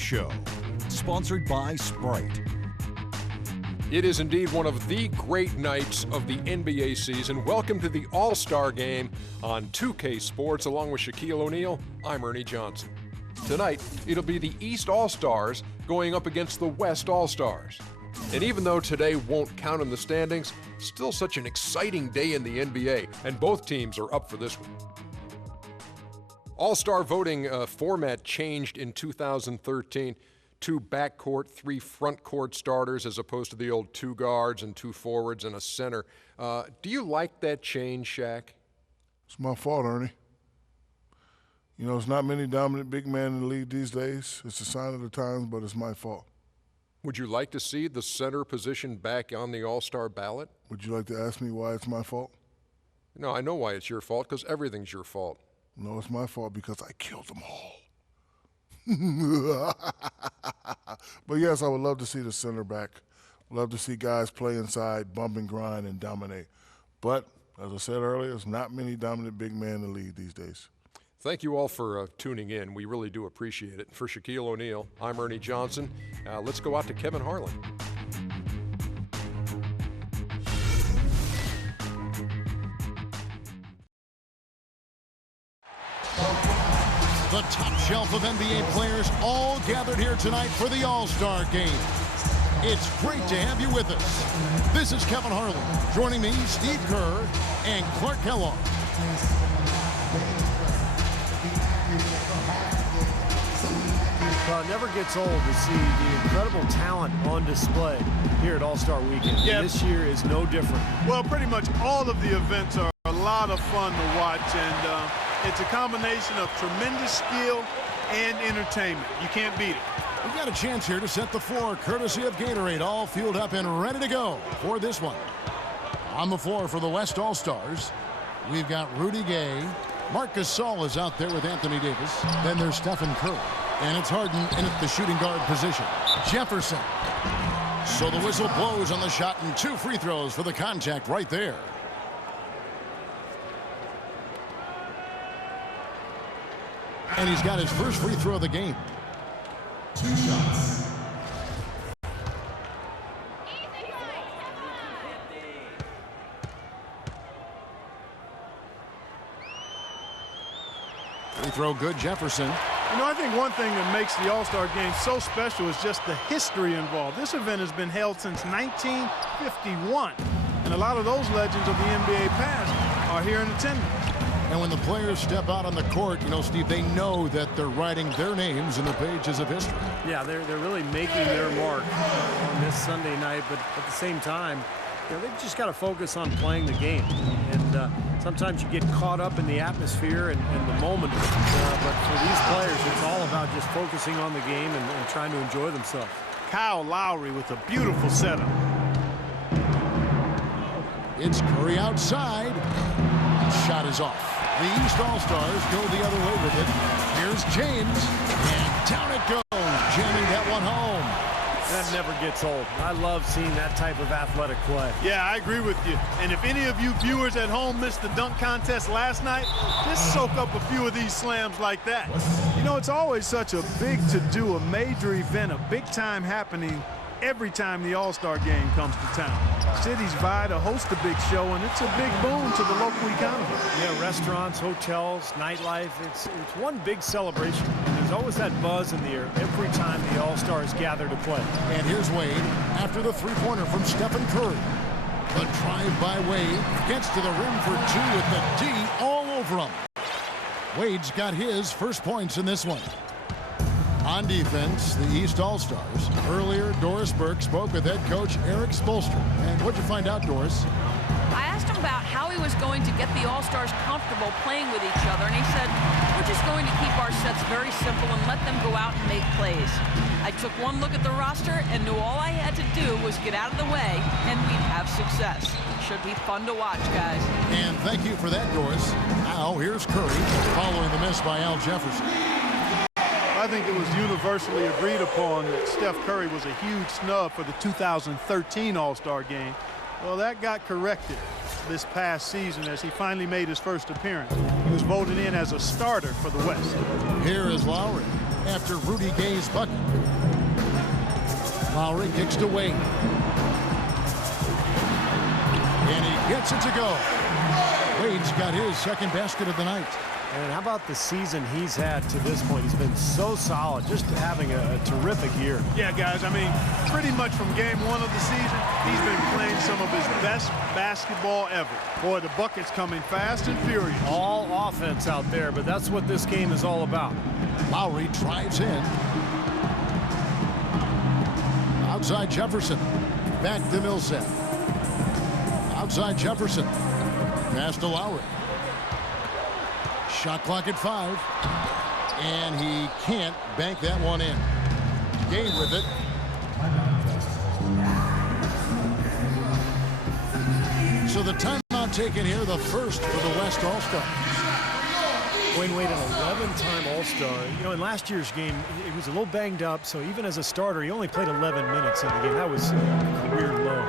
Show, sponsored by Sprite. It is indeed one of the great nights of the NBA season. Welcome to the All-Star Game on 2K Sports. Along with Shaquille O'Neal, I'm Ernie Johnson. Tonight, it'll be the East All-Stars going up against the West All-Stars. And even though today won't count in the standings, still such an exciting day in the NBA, and both teams are up for this one. All-Star voting format changed in 2013. 2 backcourt, 3 front court starters as opposed to the old 2 guards and 2 forwards and a center. Do you like that change, Shaq? It's my fault, Ernie. You know, there's not many dominant big men in the league these days. It's a sign of the times, but it's my fault. Would you like to see the center position back on the All-Star ballot? Would you like to ask me why it's my fault? No, I know why it's your fault, because everything's your fault. No, it's my fault because I killed them all. But yes, I would love to see the center back. Love to see guys play inside, bump and grind, and dominate. But, as I said earlier, there's not many dominant big men in the league these days. Thank you all for tuning in. We really do appreciate it. For Shaquille O'Neal, I'm Ernie Johnson. Let's go out to Kevin Harlan. The top shelf of NBA players all gathered here tonight for the All-Star Game. It's great to have you with us. This is Kevin Harlan. Joining me, Steve Kerr and Clark Kellogg. Well, it never gets old to see the incredible talent on display here at All-Star Weekend. Yeah. This year is no different. Well, pretty much all of the events are a lot of fun to watch, and it's a combination of tremendous skill and entertainment. You can't beat it. We've got a chance here to set the floor, courtesy of Gatorade, all fueled up and ready to go for this one. On the floor for the West All-Stars, we've got Rudy Gay. Marc Gasol is out there with Anthony Davis. Then there's Stephen Curry. And it's Harden in at the shooting guard position. Jefferson. So the whistle blows on the shot, and 2 free throws for the contact right there. And he's got his first free throw of the game. 2 shots. Free throw good, Jefferson. You know, I think one thing that makes the All-Star Game so special is just the history involved. This event has been held since 1951, and a lot of those legends of the NBA past are here in attendance. And when the players step out on the court, you know, Steve, they know that they're writing their names in the pages of history. Yeah, they're really making their mark on this Sunday night, but at the same time, you know, they've just got to focus on playing the game. And sometimes you get caught up in the atmosphere and the moment. But for these players, it's all about just focusing on the game and trying to enjoy themselves. Kyle Lowry with a beautiful setup. It's Curry outside. Shot is off. The East All-Stars go the other way with it. Here's James, and down it goes, jamming that one home. That never gets old. I love seeing that type of athletic play. Yeah, I agree with you. And if any of you viewers at home missed the dunk contest last night, just soak up a few of these slams like that. You know, it's always such a big to-do, a major event, a big-time happening every time the All-Star Game comes to town. Cities vie to host a big show, and it's a big boon to the local economy. Yeah, restaurants, hotels, nightlife, it's one big celebration. And there's always that buzz in the air every time the All-Stars gather to play. And here's Wade after the three-pointer from Stephen Curry. The drive by Wade gets to the rim for 2 with the D all over him. Wade's got his first points in this one. On defense, the East All-Stars. Earlier, Doris Burke spoke with head coach Eric Spoelstra. And what'd you find out, Doris? I asked him about how he was going to get the All-Stars comfortable playing with each other, and he said, we're just going to keep our sets very simple and let them go out and make plays. I took one look at the roster and knew all I had to do was get out of the way, and we'd have success. Should be fun to watch, guys. And thank you for that, Doris. Now, here's Curry, following the miss by Al Jefferson. I think it was universally agreed upon that Steph Curry was a huge snub for the 2013 All-Star Game. Well, that got corrected this past season as he finally made his first appearance. He was voted in as a starter for the West. Here is Lowry. after Rudy Gay's bucket. Lowry kicks to Wade. And he gets it to go. Wade's got his second basket of the night. And how about the season he's had to this point? He's been so solid, just having a terrific year. Yeah, guys, I mean, pretty much from game one of the season, he's been playing some of his best basketball ever. Boy, the bucket's coming fast and furious. All offense out there, but that's what this game is all about. Lowry drives in. Outside Jefferson. Back to Millsap. Outside Jefferson. Pass to Lowry. Shot clock at 5. And he can't bank that one in. Gay with it. So the timeout taken here, the first for the West All-Stars. Dwayne Wade, an 11-time All-Star. You know, in last year's game, he was a little banged up, so even as a starter, he only played 11 minutes in the game. That was a career low.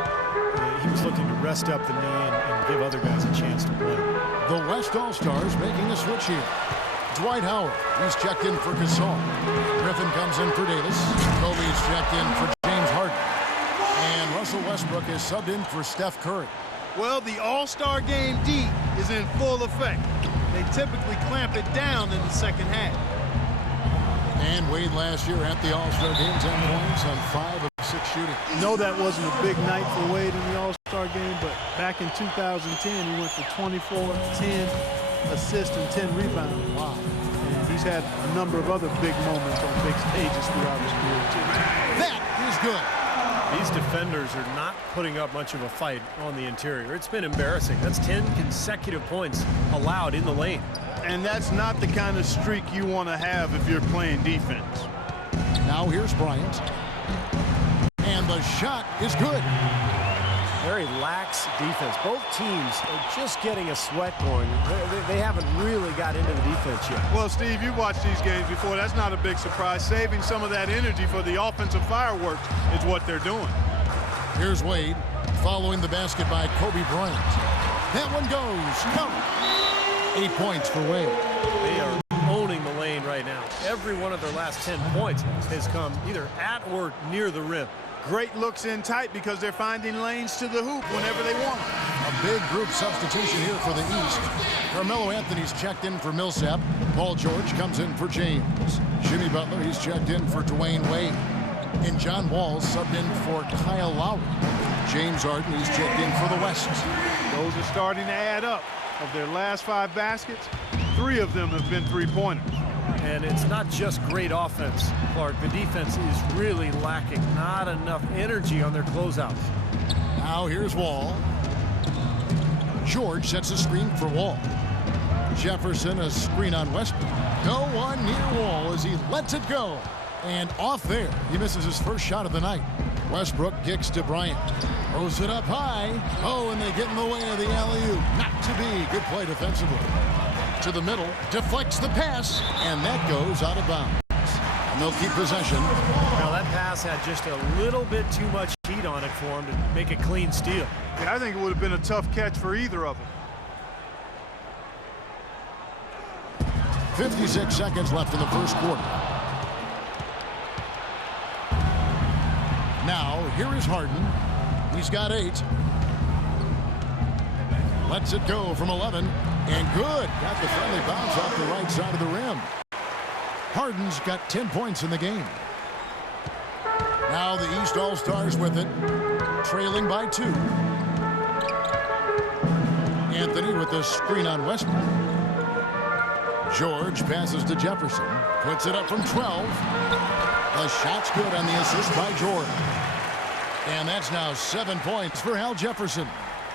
He was looking to rest up the knee and give other guys a chance to play. The West All-Stars making a switch here. Dwight Howard, he's checked in for Gasol. Griffin comes in for Davis. Kobe's checked in for James Harden. And Russell Westbrook is subbed in for Steph Curry. Well, the All-Star Game D is in full effect. They typically clamp it down in the second half. And Wade last year at the All-Star Game, 10 points on 5 of 6 shooting. No, that wasn't a big night for Wade in the All-Star Game, but back in 2010, he went for 24, 10 assists, and 10 rebounds. Wow. And he's had a number of other big moments on big stages throughout his career, too. That is good. These defenders are not putting up much of a fight on the interior. It's been embarrassing. That's 10 consecutive points allowed in the lane. And that's not the kind of streak you want to have if you're playing defense. Now here's Bryant. And the shot is good. Very lax defense. Both teams are just getting a sweat going. They haven't really got into the defense yet. Well, Steve, you've watched these games before. That's not a big surprise. Saving some of that energy for the offensive fireworks is what they're doing. Here's Wade following the basket by Kobe Bryant. That one goes. No. 8 points for Wade. They are owning the lane right now. Every one of their last 10 points has come either at or near the rim. Great looks in tight because they're finding lanes to the hoop whenever they want. A big group substitution here for the East. Carmelo Anthony's checked in for Millsap. Paul George comes in for James. Jimmy Butler, he's checked in for Dwayne Wade. And John Wall's subbed in for Kyle Lowry. James Harden, he's checked in for the West. Those are starting to add up. Of their last 5 baskets, 3 of them have been three-pointers. And it's not just great offense, Clark. The defense is really lacking. Not enough energy on their closeouts. Now here's Wall. George sets a screen for Wall. Jefferson, a screen on Westbrook. No one near Wall as he lets it go. And off there, he misses his first shot of the night. Westbrook kicks to Bryant. Throws it up high. Oh, and they get in the way of the alley-oop. Not to be. Good play defensively. To the middle. Deflects the pass. And that goes out of bounds. And they'll keep possession. Now, that pass had just a little bit too much heat on it for him to make a clean steal. Yeah, I think it would have been a tough catch for either of them. 56 seconds left in the first quarter. Now, here is Harden. He's got 8. Lets it go from 11. And good. Got the friendly bounce off the right side of the rim. Harden's got 10 points in the game. Now the East All-Stars with it. Trailing by 2. Anthony with the screen on Westbrook. George passes to Jefferson. Puts it up from 12. The shot's good on the assist by George. And that's now 7 points for Al Jefferson.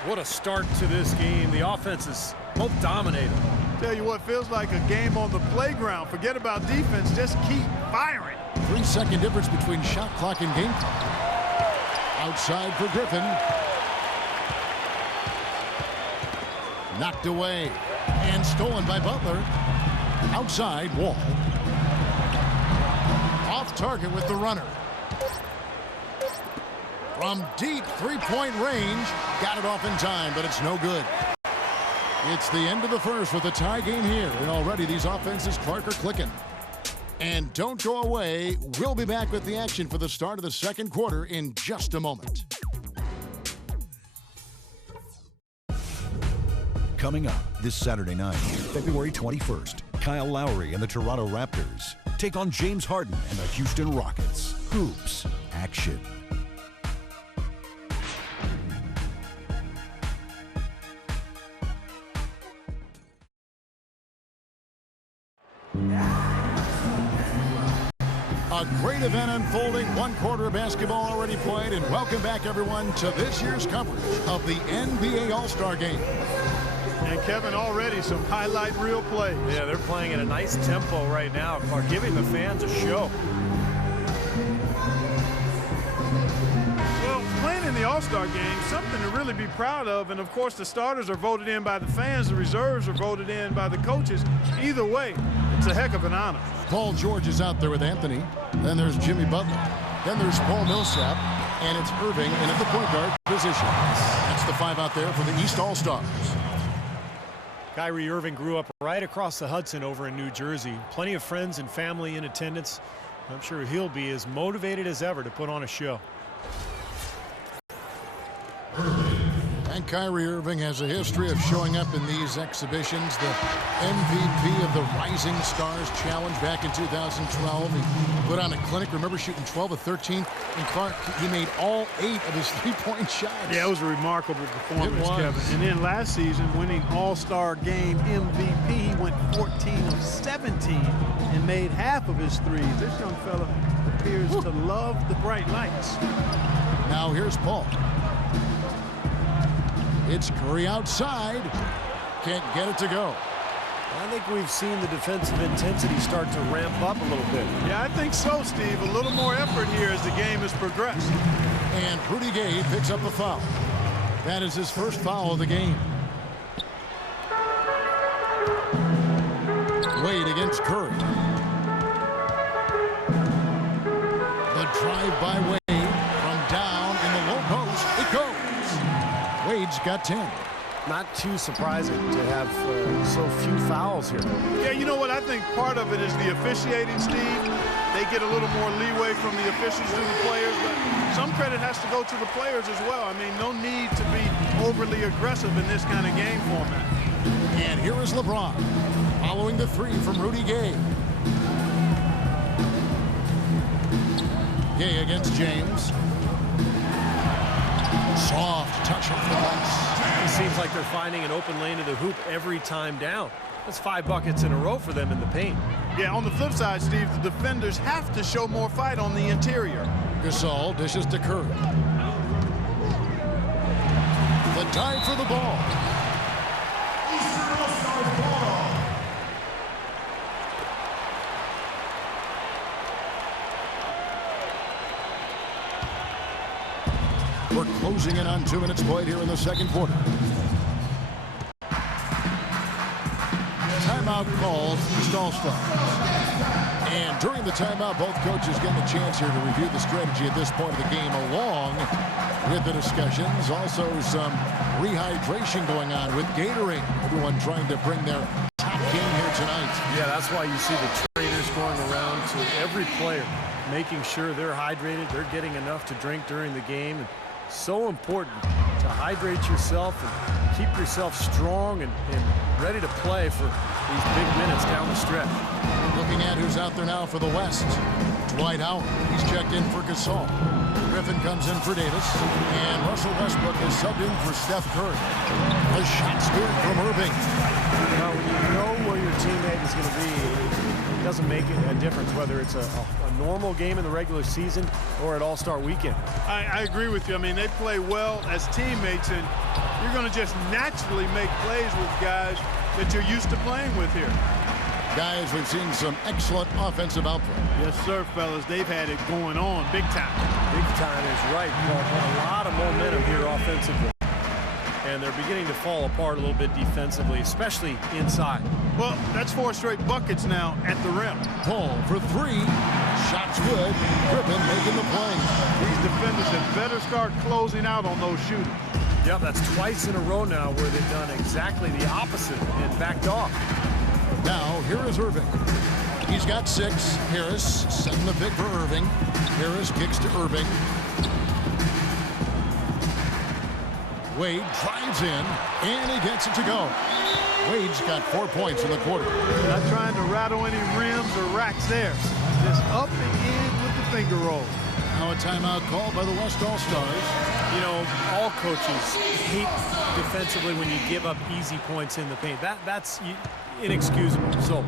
What a start to this game. The offense is both dominating. Tell you what, feels like a game on the playground. Forget about defense. Just keep firing. 3-second difference between shot clock and game clock. Outside for Griffin. Knocked away. And stolen by Butler. Outside, Wall. Off target with the runner. From deep three-point range. Got it off in time, but it's no good. It's the end of the first with a tie game here. And already these offenses, Clark, are clicking. And don't go away. We'll be back with the action for the start of the second quarter in just a moment. Coming up this Saturday night, February 21st, Kyle Lowry and the Toronto Raptors take on James Harden and the Houston Rockets. Hoops action. A great event unfolding. One quarter of basketball already played, and welcome back, everyone, to this year's coverage of the NBA All-Star Game. And Kevin, already some highlight reel plays. Yeah, they're playing at a nice tempo right now, are giving the fans a show. Well, playing in the All-Star Game, something to really be proud of. And, of course, the starters are voted in by the fans. The reserves are voted in by the coaches. Either way, it's a heck of an honor. Paul George is out there with Anthony. Then there's Jimmy Butler. Then there's Paul Millsap. And it's Irving in at the point guard position. That's the five out there for the East All-Stars. Kyrie Irving grew up right across the Hudson over in New Jersey. Plenty of friends and family in attendance. I'm sure he'll be as motivated as ever to put on a show. And Kyrie Irving has a history of showing up in these exhibitions. The MVP of the Rising Stars Challenge back in 2012. He put on a clinic. Remember shooting 12 of 13. And Clark, he made all 8 of his three-point shots. Yeah, it was a remarkable performance, Kevin. And then last season, winning All-Star Game MVP, he went 14 of 17 and made half of his threes. This young fella appears to love the bright lights. Now here's Paul. It's Curry outside. Can't get it to go. I think we've seen the defensive intensity start to ramp up a little bit. Yeah, I think so, Steve. A little more effort here as the game has progressed. And Rudy Gay picks up a foul. That is his first foul of the game. Wade against Curry. The drive by Wade from down in the low post. It goes. Wade's got 10. Not too surprising to have so few fouls here. Yeah, you know what? I think part of it is the officiating, Steve. They get a little more leeway from the officials to the players, but some credit has to go to the players as well. I mean, no need to be overly aggressive in this kind of game format. And here is LeBron following the three from Rudy Gay. Gay against James. Soft touch off the glass. It seems like they're finding an open lane to the hoop every time down. That's 5 buckets in a row for them in the paint. Yeah, on the flip side, Steve, the defenders have to show more fight on the interior. Gasol dishes to Curry. The dive for the ball. We're closing in on 2 minutes played here in the second quarter. Timeout called East All-Stars. And during the timeout, both coaches getting a chance here to review the strategy at this point of the game along with the discussions. Also some rehydration going on with Gatorade. Everyone trying to bring their top game here tonight. Yeah, that's why you see the trainers going around to every player, making sure they're hydrated, they're getting enough to drink during the game. And so important to hydrate yourself and keep yourself strong and ready to play for these big minutes down the stretch. Looking at who's out there now for the West. Dwight Howard. He's checked in for Gasol. Griffin comes in for Davis. And Russell Westbrook is subbed in for Steph Curry. A shot's good from Irving. Now, when you know where your teammate is going to be, it doesn't make a difference whether it's a normal game in the regular season or at All-Star Weekend. I agree with you. I mean, they play well as teammates, and you're going to just naturally make plays with guys that you're used to playing with here. Guys, we've seen some excellent offensive output. Yes, sir, fellas. They've had it going on big time. Big time is right. A lot of momentum here offensively. And they're beginning to fall apart a little bit defensively, especially inside. Well, that's 4 straight buckets now at the rim. Paul for 3. Shot's good. Griffin making the play. These defenders had better start closing out on those shooters. Yep, that's twice in a row now where they've done exactly the opposite and backed off. Now, here is Irving. He's got 6. Harris setting the pick for Irving. Harris kicks to Irving. Wade drives in, and he gets it to go. Wade's got 4 points in the quarter. Not trying to rattle any rims or racks there. Just up and in with the finger roll. Now a timeout called by the West All-Stars. You know, all coaches hate defensively when you give up easy points in the paint. That's inexcusable. So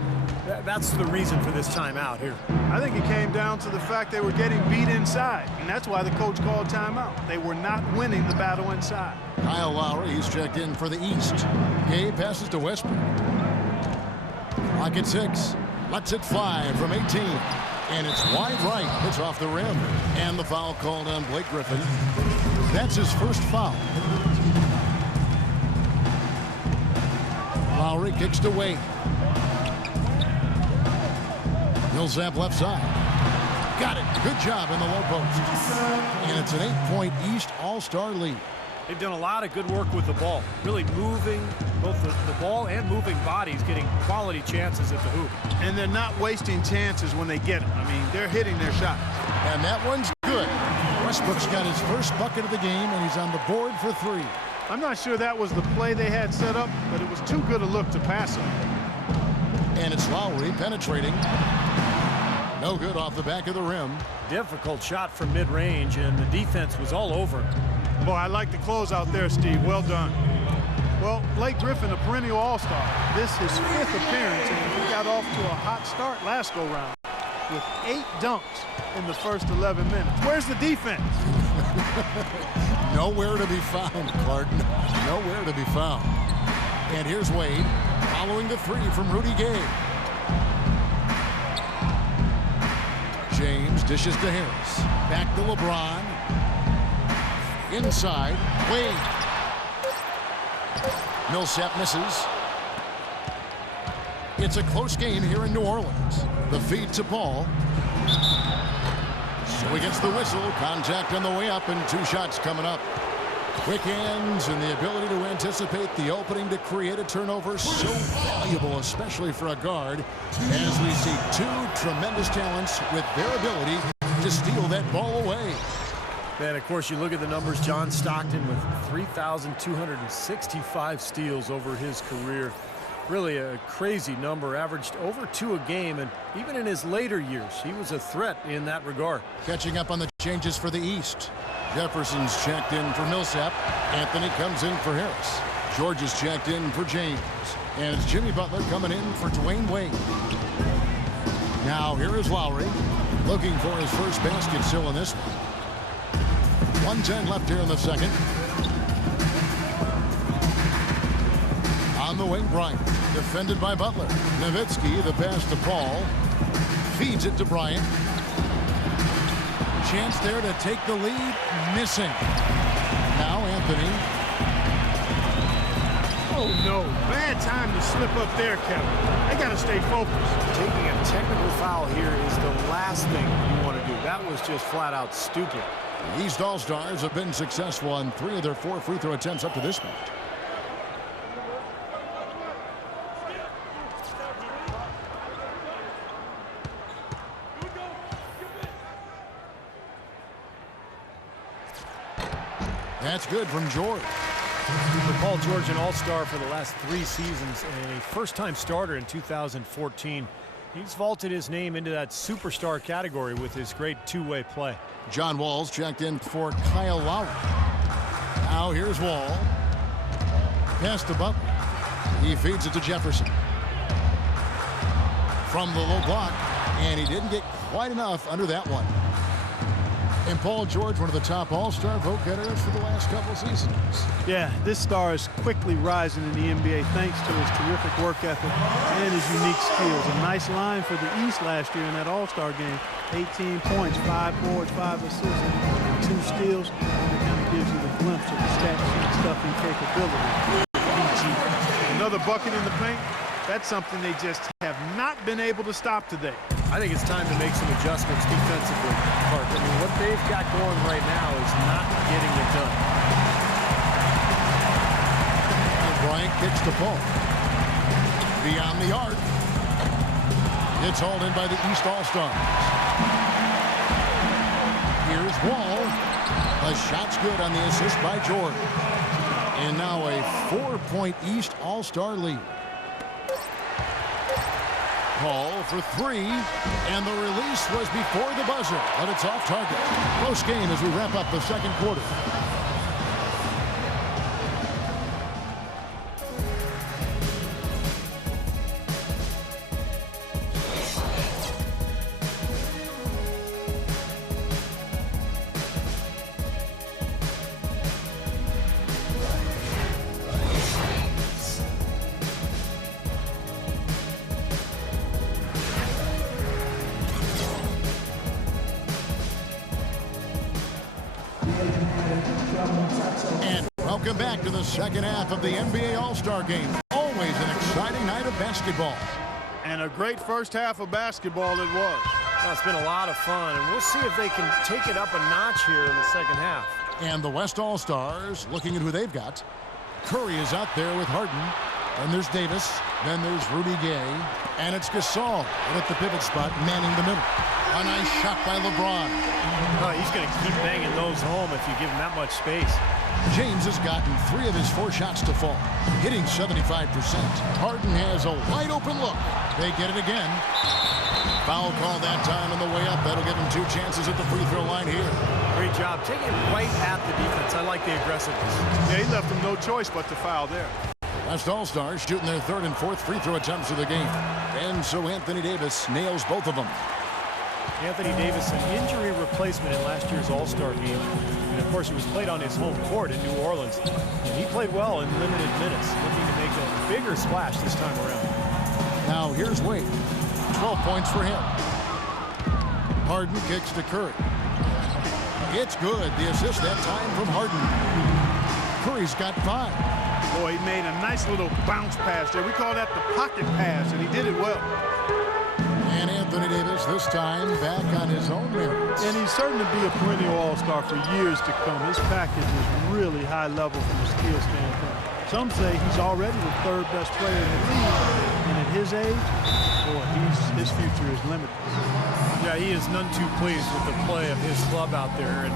that's the reason for this timeout here. I think it came down to the fact they were getting beat inside, and that's why the coach called timeout. They were not winning the battle inside. Kyle Lowry, he's checked in for the East. Gay passes to Westbrook. Clock at 6. Lets it fly from 18. And it's wide right. It's off the rim. And the foul called on Blake Griffin. That's his first foul. Lowry kicks to Wade. Millsap left side. Got it. Good job in the low post. And it's an 8-point East All-Star lead. They've done a lot of good work with the ball. Really moving both the ball and moving bodies, getting quality chances at the hoop. And they're not wasting chances when they get them. I mean, they're hitting their shots. And that one's good. Westbrook's got his first bucket of the game, and he's on the board for 3. I'm not sure that was the play they had set up, but it was too good a look to pass him. And it's Lowry penetrating. No good off the back of the rim. Difficult shot from mid-range, and the defense was all over him. Boy, I like the close out there, Steve. Well done. Well, Blake Griffin, a perennial all-star. This is his 5th appearance, and he got off to a hot start last go-round with 8 dunks in the first 11 minutes. Where's the defense? Nowhere to be found, Clark. Nowhere to be found. And here's Wade following the 3 from Rudy Gay. James dishes to Harris. Back to LeBron. Inside, Wade. Millsap misses. It's a close game here in New Orleans. The feed to Paul. So he gets the whistle. Contact on the way up and 2 shots coming up. Quick hands and the ability to anticipate the opening to create a turnover, so valuable, especially for a guard, as we see 2 tremendous talents with their ability to steal that ball away. And of course, you look at the numbers. John Stockton with 3,265 steals over his career. Really a crazy number, averaged over 2 a game, and even in his later years, he was a threat in that regard. Catching up on the changes for the East. Jefferson's checked in for Millsap. Anthony comes in for Harris. George is checked in for James. And it's Jimmy Butler coming in for Dwayne Wade. Now here is Lowry looking for his first basket still in this one. 1:10 left here in the second. On the wing, Bryant. Defended by Butler. Nowitzki, the pass to Paul. Feeds it to Bryant. Chance there to take the lead. Missing. Now Anthony. Oh, no. Bad time to slip up there, Kevin. They got to stay focused. Taking a technical foul here is the last thing you want to do. That was just flat out stupid. The East All-Stars have been successful on 3 of their 4 free throw attempts up to this point. That's good from George. For Paul George, an all-star for the last 3 seasons and a first-time starter in 2014. He's vaulted his name into that superstar category with his great 2-way play. John Wall's checked in for Kyle Lowry. Now here's Wall. Pass to Butler. He feeds it to Jefferson. From the low block, and he didn't get quite enough under that one. And Paul George, one of the top all-star vote getters for the last couple of seasons. Yeah, this star is quickly rising in the NBA thanks to his terrific work ethic and his unique skills. A nice line for the East last year in that all-star game. 18 points, 5 boards, 5 assists, 2 steals. It kind of gives you the glimpse of the stat sheet stuffing capability. Another bucket in the paint. That's something they just have not been able to stop today. I think it's time to make some adjustments defensively, Clark. I mean, what they've got going right now is not getting it done. And Bryant kicks the ball. Beyond the arc. It's hauled in by the East All-Stars. Here's Wall. The shot's good on the assist by Jordan. And now a 4-point East All-Star lead. Call for three, and the release was before the buzzer, but it's off target. Close game as we wrap up the second quarter. And welcome back to the second half of the NBA All-Star Game. Always an exciting night of basketball. And a great first half of basketball it was. Well, it's been a lot of fun, and we'll see if they can take it up a notch here in the second half. And the West All-Stars looking at who they've got. Curry is out there with Harden. Then there's Davis. Then there's Rudy Gay. And it's Gasol at the pivot spot, manning the middle. A nice shot by LeBron. Oh, he's going to keep banging those home if you give him that much space. James has gotten 3 of his 4 shots to fall, hitting 75%. Harden has a wide open look. They get it again. Foul call that time on the way up. That'll give him 2 chances at the free throw line here. Great job. Taking it right at the defense. I like the aggressiveness. Yeah, he left him no choice but to foul there. West All-Stars shooting their 3rd and 4th free throw attempts of the game. And so Anthony Davis nails both of them. Anthony Davis, an injury replacement in last year's All-Star game. And, of course, it was played on his home court in New Orleans. And he played well in limited minutes, looking to make a bigger splash this time around. Now here's Wade. 12 points for him. Harden kicks to Curry. It's good. The assist that time from Harden. Curry's got 5. Boy, he made a nice little bounce pass there. We call that the pocket pass, and he did it well. And Anthony Davis this time back on his own merits. And he's certain to be a perennial All-Star for years to come. His package is really high level from a skill standpoint. Some say he's already the 3rd best player in the league. And at his age, boy, his future is limited. Yeah, he is none too pleased with the play of his club out there. And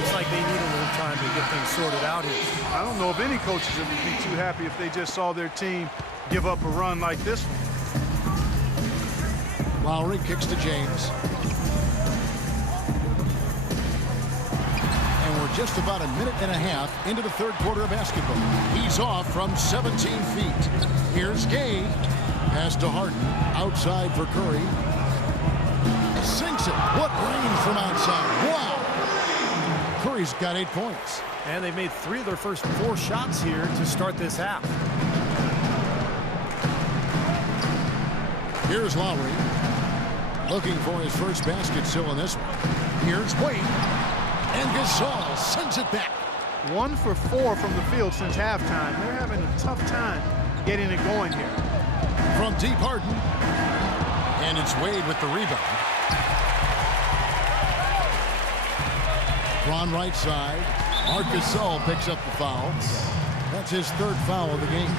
looks like they need a little time to get things sorted out here. I don't know if any coaches would be too happy if they just saw their team give up a run like this one. Lowry kicks to James. And we're just about a minute and a half into the 3rd quarter of basketball. He's off from 17 feet. Here's Gay. Pass to Harden. Outside for Curry. Sinks it. What range from outside. Wow. Curry's got 8 points. And they've made 3 of their first 4 shots here to start this half. Here's Lowry. Looking for his first basket still in this one. Here's Wade. And Gasol sends it back. 1 for 4 from the field since halftime. They're having a tough time getting it going here. From deep, Harden. And it's Wade with the rebound. Ron right side. Marc Gasol picks up the foul. That's his 3rd foul of the game.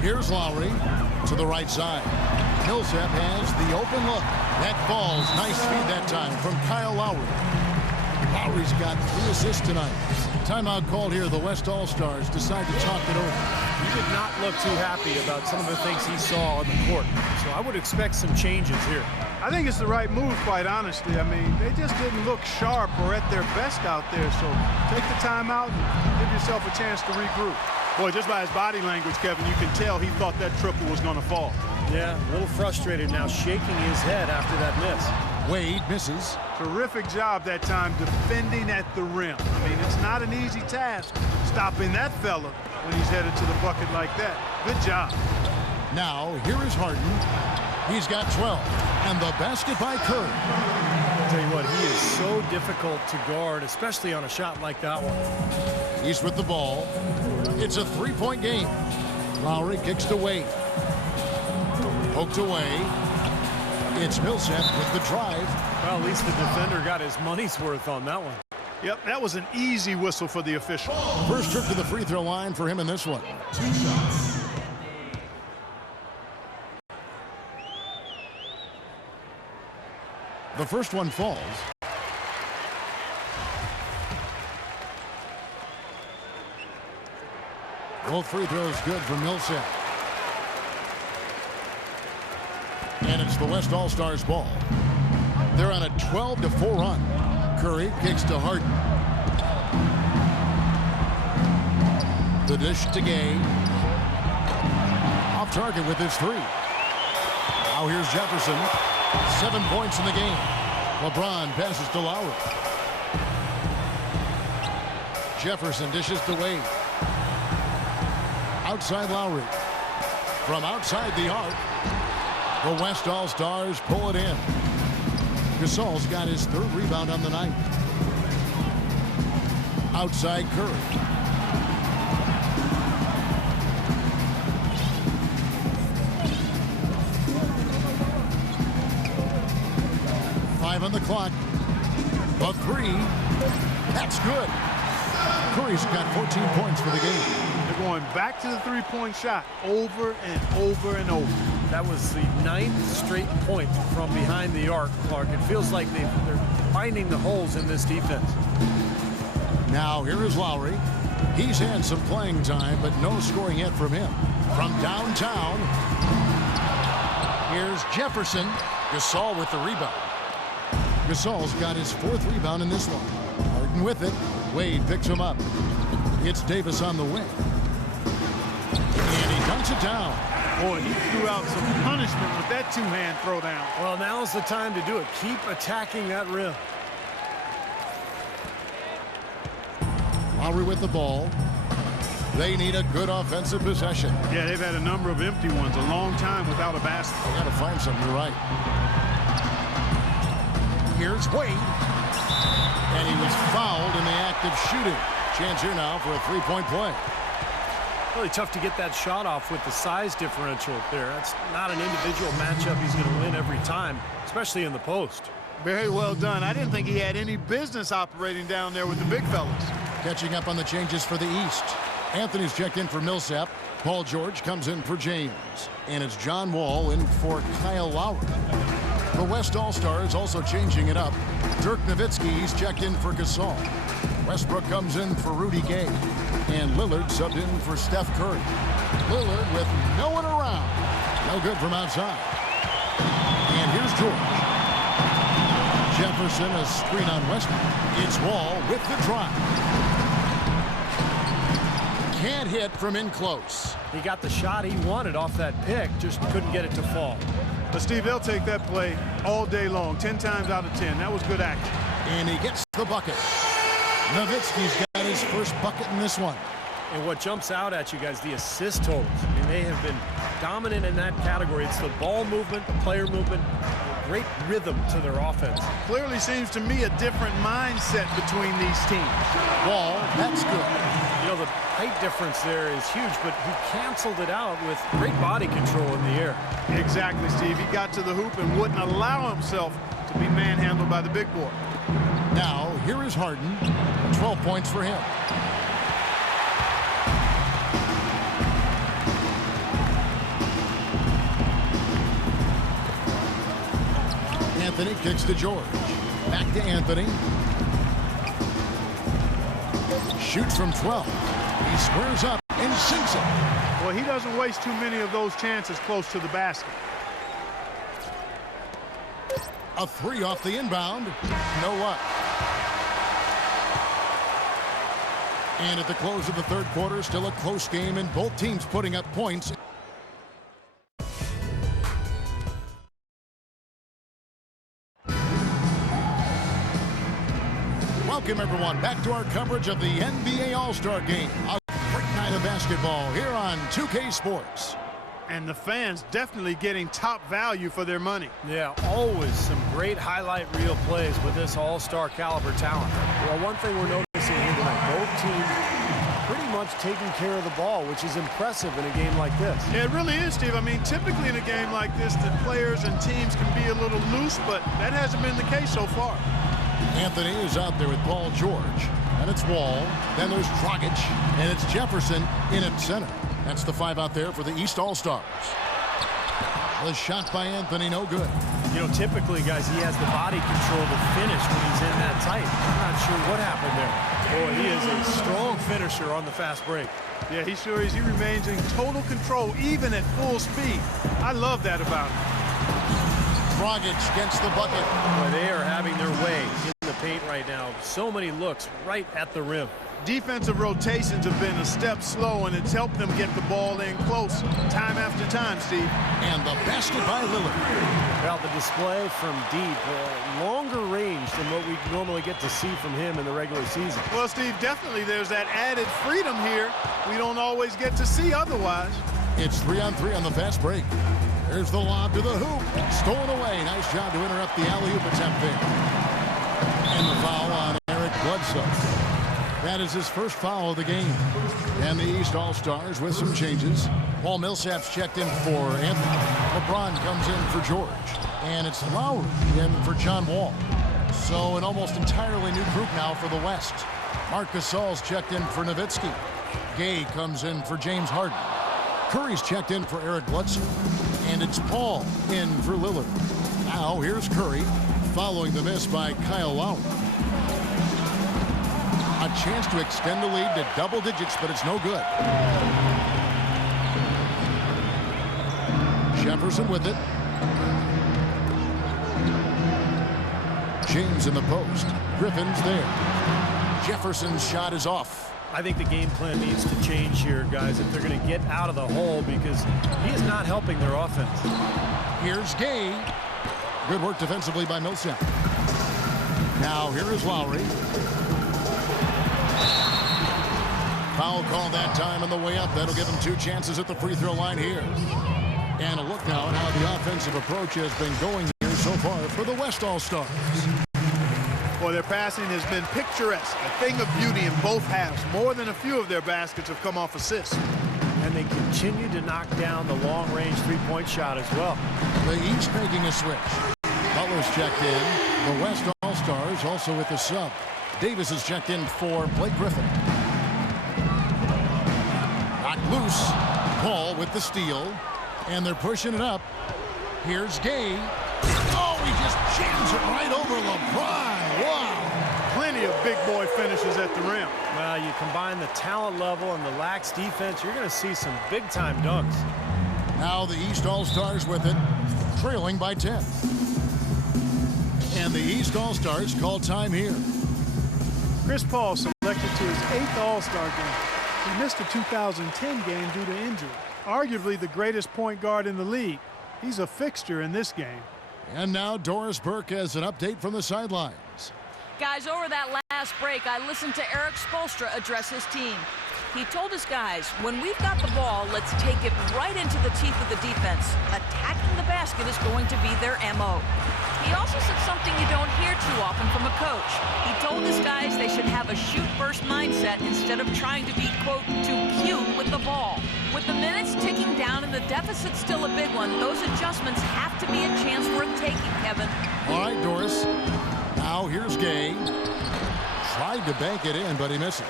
Here's Lowry to the right side. Millsap has the open look. That falls. Nice feed that time from Kyle Lowry. Lowry's got 3 assists tonight. Timeout called here. The West All-Stars decide to talk it over. He did not look too happy about some of the things he saw on the court. So I would expect some changes here. I think it's the right move, quite honestly. I mean, they just didn't look sharp or at their best out there. So take the timeout and give yourself a chance to regroup. Boy, just by his body language, Kevin, you can tell he thought that triple was going to fall. Yeah, a little frustrated now, shaking his head after that miss. Wade misses. Terrific job that time defending at the rim. I mean, it's not an easy task stopping that fella when he's headed to the bucket like that. Good job. Now, here is Harden. He's got 12. And the basket by Curry. I'll tell you what, he is so difficult to guard, especially on a shot like that one. He's with the ball. It's a 3-point game. Lowry kicks to Wade. Poked away. It's Millsap with the drive. Well, at least the defender got his money's worth on that one. Yep, that was an easy whistle for the official. First trip to the free throw line for him in this one. 2 shots. The first one falls. Both free throws good for Millsap. And it's the West All-Stars ball. They're on a 12-4 run. Curry kicks to Harden. The dish to Gay. Off target with his 3. Now here's Jefferson. 7 points in the game. LeBron passes to Lowry. Jefferson dishes to Wade. Outside Lowry. From outside the arc, the West All-Stars pull it in. Gasol's got his 3rd rebound on the night. Outside Curry. On the clock. A 3. That's good. Curry's got 14 points for the game. They're going back to the three-point shot over and over and over. That was the 9th straight point from behind the arc, Clark. It feels like they're finding the holes in this defense. Now here is Lowry. He's had some playing time, but no scoring yet from him. From downtown, here's Jefferson. Gasol with the rebound. Gasol's got his 4th rebound in this one. Harden with it. Wade picks him up. It's Davis on the wing. And he dunks it down. Boy, he threw out some punishment with that 2-hand throwdown. Well, now's the time to do it. Keep attacking that rim. Lowry with the ball. They need a good offensive possession. Yeah, they've had a number of empty ones. A long time without a basket. They got to find something. You're right. Here's Wade. And he was fouled in the act of shooting. Chance here now for a 3-point play. Really tough to get that shot off with the size differential there. That's not an individual matchup he's going to win every time, especially in the post. Very well done. I didn't think he had any business operating down there with the big fellas. Catching up on the changes for the East. Anthony's checked in for Millsap. Paul George comes in for James. And it's John Wall in for Kyle Lowry. The West All-Stars also changing it up. Dirk Nowitzki's checked in for Gasol. Westbrook comes in for Rudy Gay. And Lillard subbed in for Steph Curry. Lillard with no one around. No good from outside. And here's George. Jefferson, a screen on Westbrook. It's Wall with the drive. Can't hit from in close. He got the shot he wanted off that pick, just couldn't get it to fall. But Steve, they'll take that play all day long, 10 times out of 10. That was good action. And he gets the bucket. Nowitzki's got his first bucket in this one. And what jumps out at you guys, the assist totals. I mean, they have been dominant in that category. It's the ball movement, the player movement, great rhythm to their offense. Clearly seems to me a different mindset between these teams. Wall, that's good. You know, the height difference there is huge, but he canceled it out with great body control in the air. Exactly, Steve. He got to the hoop and wouldn't allow himself to be manhandled by the big boy. Now, here is Harden. 12 points for him. Anthony kicks to George. Back to Anthony. Shoots from 12. He squares up and sinks it. Well, he doesn't waste too many of those chances close to the basket. A 3 off the inbound. No luck. And at the close of the third quarter, still a close game, and both teams putting up points. Welcome, everyone, back to our coverage of the NBA All-Star Game. A great night of basketball here on 2K Sports. And the fans definitely getting top value for their money. Yeah, always some great highlight reel plays with this all-star caliber talent. Well, one thing we're noticing here tonight, both teams pretty much taking care of the ball, which is impressive in a game like this. Yeah, it really is, Steve. I mean, typically in a game like this, the players and teams can be a little loose, but that hasn't been the case so far. Anthony is out there with Paul George. And it's Wall. Then there's Dragic. And it's Jefferson in at center. That's the 5 out there for the East All-Stars. The shot by Anthony, no good. You know, typically, guys, he has the body control to finish when he's in that tight. I'm not sure what happened there. Boy, he is a strong finisher on the fast break. Yeah, he sure is. He remains in total control, even at full speed. I love that about him. Dragic gets the bucket. Boy, they are having their way in the paint right now. So many looks right at the rim. Defensive rotations have been a step slow, and it's helped them get the ball in close time after time, Steve. And the basket by Lillard. Well, the display from deep, longer range than what we normally get to see from him in the regular season. Well, Steve, definitely there's that added freedom here we don't always get to see otherwise. It's 3-on-3 on the fast break. There's the lob to the hoop. Stolen away. Nice job to interrupt the alley-oop attempt there. And the foul on Eric Bledsoe. That is his first foul of the game. And the East All-Stars with some changes. Paul Millsap's checked in for Anthony. LeBron comes in for George. And it's Lowry in for John Wall. So an almost entirely new group now for the West. Marc Gasol's checked in for Nowitzki. Gay comes in for James Harden. Curry's checked in for Eric Bledsoe. And it's Paul in for Lillard. Now here's Curry following the miss by Kyle Lowry. A chance to extend the lead to double digits, but it's no good. Jefferson with it. James in the post. Griffin's there. Jefferson's shot is off. I think the game plan needs to change here, guys, if they're going to get out of the hole, because he is not helping their offense. Here's Gay. Good work defensively by Millsap. Now here is Lowry. Foul call that time on the way up. That'll give him 2 chances at the free throw line here. And a look now at how the offensive approach has been going here so far for the West All-Stars. Well, their passing has been picturesque, a thing of beauty in both halves. More than a few of their baskets have come off assists. And they continue to knock down the long-range three-point shot as well. They each making a switch. Butler's checked in. The West All-Stars also with the sub. Davis is checked in for Blake Griffin. Knocked loose. Paul with the steal. And they're pushing it up. Here's Gay. Oh, he just jams it right over LeBron. Wow. Plenty of big boy finishes at the rim. Well, you combine the talent level and the lax defense, you're going to see some big-time dunks. Now the East All-Stars with it, trailing by 10. And the East All-Stars call time here. Chris Paul selected to his 8th All-Star game. He missed the 2010 game due to injury. Arguably the greatest point guard in the league. He's a fixture in this game. And now Doris Burke has an update from the sidelines. Guys, over that last break, I listened to Eric Spoelstra address his team. He told his guys, when we've got the ball, let's take it right into the teeth of the defense. Attacking the basket is going to be their MO. He also said something you don't hear too often from a coach. He told his guys they should have a shoot-first mindset instead of trying to be, quote, too cute with the ball. With the minutes ticking down and the deficit still a big one, those adjustments have to be a chance worth taking, Kevin. All right, Doris. Now here's Gay. Tried to bank it in, but he misses.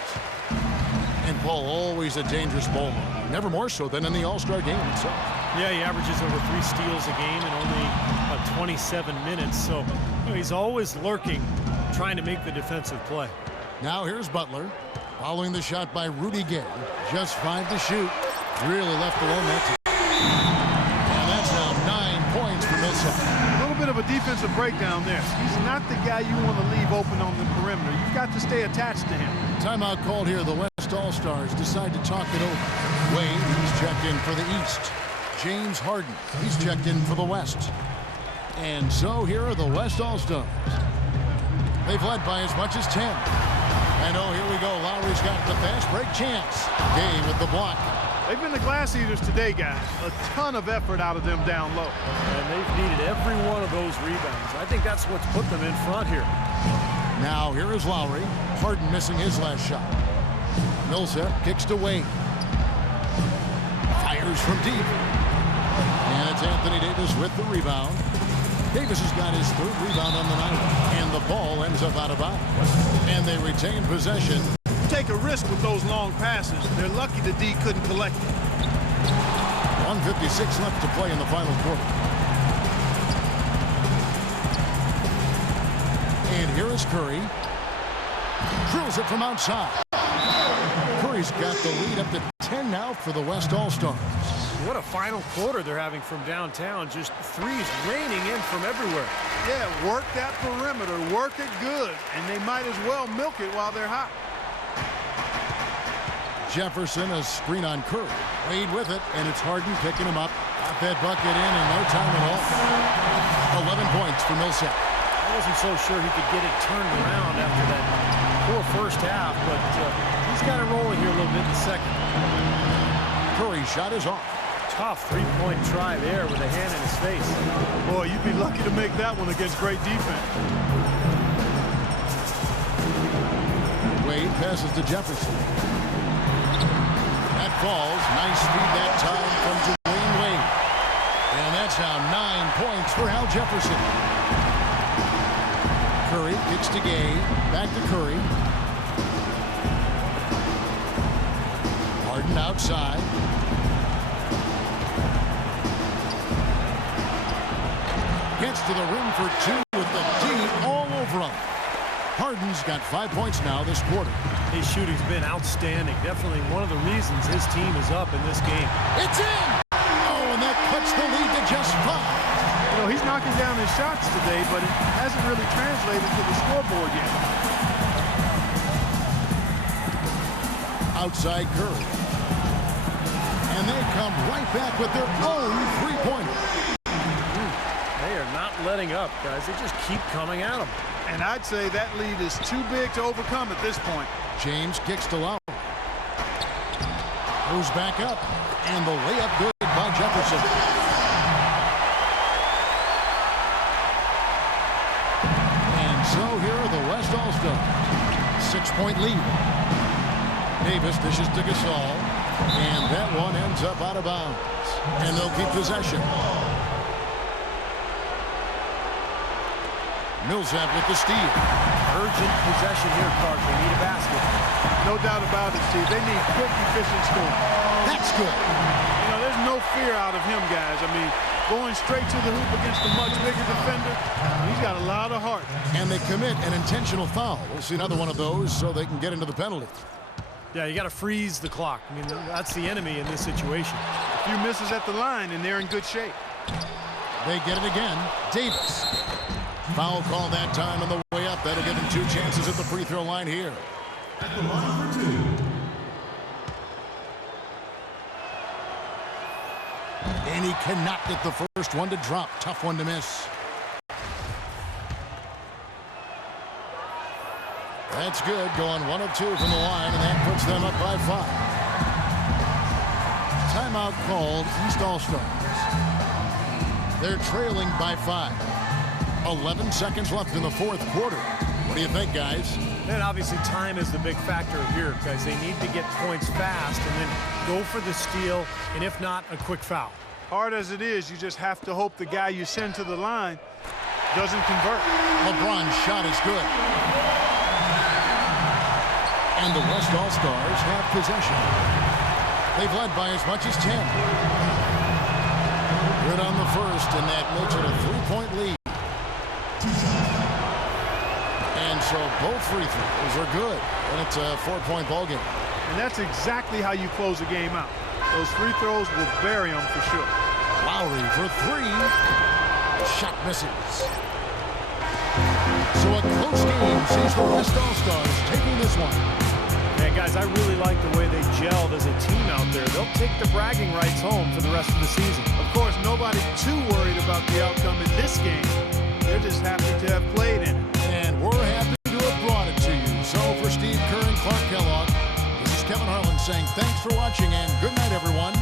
And Paul, always a dangerous bowler. Never more so than in the All-Star game itself. Yeah, he averages over 3 steals a game in only 27 minutes. So, you know, he's always lurking, trying to make the defensive play. Now here's Butler. Following the shot by Rudy Gay. Just 5 to shoot. Really left alone that time. And that's now 9 points for Millsap. A little bit of a defensive breakdown there. He's not the guy you want to leave open on the perimeter. You've got to stay attached to him. Timeout called here. The West All-Stars decide to talk it over. Wade, he's checked in for the East. James Harden, he's checked in for the West. And so here are the West All-Stars. They've led by as much as 10. And oh, here we go. Lowry's got the fast break chance. Gay with the block. They've been the glass eaters today, guys. A ton of effort out of them down low. And they've needed every one of those rebounds. I think that's what's put them in front here. Now here is Lowry. Harden missing his last shot. Millsap kicks to Wade. Fires from deep. And it's Anthony Davis with the rebound. Davis has got his third rebound on the night, and the ball ends up out of bounds. And they retain possession. Take a risk with those long passes. They're lucky the D couldn't collect it. 1:56 left to play in the final quarter. And here is Curry. Drills it from outside. Curry's got the lead up to 10 now for the West All-Stars. What a final quarter they're having from downtown. Just threes raining in from everywhere. Yeah, work that perimeter, work it good, and they might as well milk it while they're hot. Jefferson, a screen on Curry. Wade with it, and it's Harden picking him up. Got that bucket in no time at all. 11 points for Millsap. I wasn't so sure he could get it turned around after that poor first half, but he's got it rolling here a little bit in the second. Curry's shot is off. Tough three-point try there with a hand in his face. Boy, you'd be lucky to make that one against great defense. Wade passes to Jefferson. That falls. Nice speed that time from Dwayne Wade. And that's now 9 points for Al Jefferson. Curry kicks to Gay. Back to Curry. Harden outside. Gets to the rim for two with the D all over him. Harden's got 5 points now this quarter. His shooting's been outstanding. Definitely one of the reasons his team is up in this game. It's in! Oh, and that cuts the lead to just 5. You know, he's knocking down his shots today, but it hasn't really translated to the scoreboard yet. Outside Curry. And they come right back with their own three-pointer. They are not letting up, guys. They just keep coming at them. And I'd say that lead is too big to overcome at this point. James kicks to Lowry. Goes back up. And the layup good by Jefferson. And so here are the West All-Stars. 6-point lead. Davis dishes to Gasol. And that one ends up out of bounds. And they'll keep possession. Millsap with the steal. Urgent possession here, Clark. They need a basket. No doubt about it, Steve. They need quick, efficient scoring. That's good. You know, there's no fear out of him, guys. I mean, going straight to the hoop against a much bigger defender, he's got a lot of heart. And they commit an intentional foul. We'll see another one of those so they can get into the penalty. Yeah, you got to freeze the clock. I mean, that's the enemy in this situation. A few misses at the line, and they're in good shape. They get it again. Davis. Foul call that time on the way up. That'll give him 2 chances at the free throw line here. At the line for 2. And he cannot get the first one to drop. Tough one to miss. That's good. Going 1 of 2 from the line, and that puts them up by 5. Timeout called East All-Stars. They're trailing by 5. 11 seconds left in the fourth quarter. What do you think, guys? And obviously time is the big factor here because they need to get points fast and then go for the steal, and if not, a quick foul. Hard as it is, you just have to hope the guy you send to the line doesn't convert. LeBron's shot is good. And the West All-Stars have possession. They've led by as much as 10. Good on the first, and that makes it a 3-point lead. And so both free throws are good, and it's a 4-point ball game. And that's exactly how you close a game out. Those free throws will bury them for sure. Lowry for 3. Shot misses. So a close game sees the West All-Stars taking this one. Yeah, guys, I really like the way they gelled as a team out there. They'll take the bragging rights home for the rest of the season. Of course, nobody's too worried about the outcome in this game. They're just happy to have played in it. And we're happy to have brought it to you. So for Steve Kerr and Clark Kellogg, this is Kevin Harlan saying thanks for watching and good night, everyone.